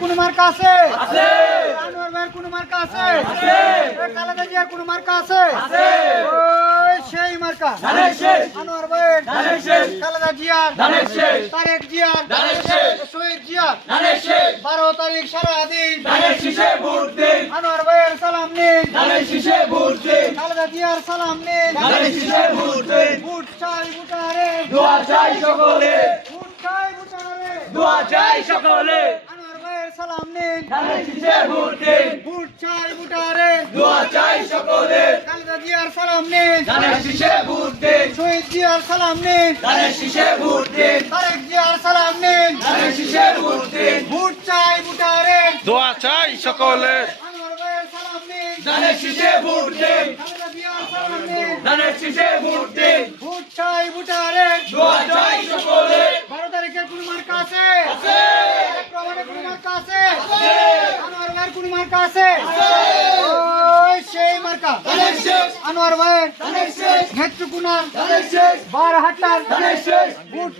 কোন মার্কা আছে? আনোয়ার ভাইয়ের কোন মার্কা আছে? খালেদা জিয়ার কোন মার্কা আছে? ওই সেই মার্কা আনোয়ার ভাইয়ের, খালেদা জিয়ার, তারেক জিয়ার, শহীদ জিয়ার 12 তারিখ সারাদিন আনোয়ার ভাইয়ের সালাম নিন, খালেদা জিয়ার সালাম নিন, ভোট চাই ভোটারে, ভোট চাই ভোটারে, আনোয়ার ভাইয়ের সালাম নিন, ভোট চাই ভোটারে, খালেদা জিয়ার সালাম নিন, শহীদ জিয়ার সালাম নিন, তারেক জিয়ার সালাম নিন, ভোট চাই ভোটারে, দোয়া চাই সকলে। আনোয়ার ভাইয়ের সালাম নিন, ধানের শীষে ভোট দিন, খালেদা জিয়ার সালাম নিন, ধানের শীষে ভোট দিন, ভোট চাই ভোটারে, দোয়া চাই সকলে। 12 তারিখের কোন মার্কা আছে? প্রমাণের কোন মার্কা আছে? আনোয়ার ভাইয়ের কোন মার্কা আছে? ওই সেই মার্কা আনোয়ার ভাইয়ের, নেত্রকোনার, বারহাট্টার ভোট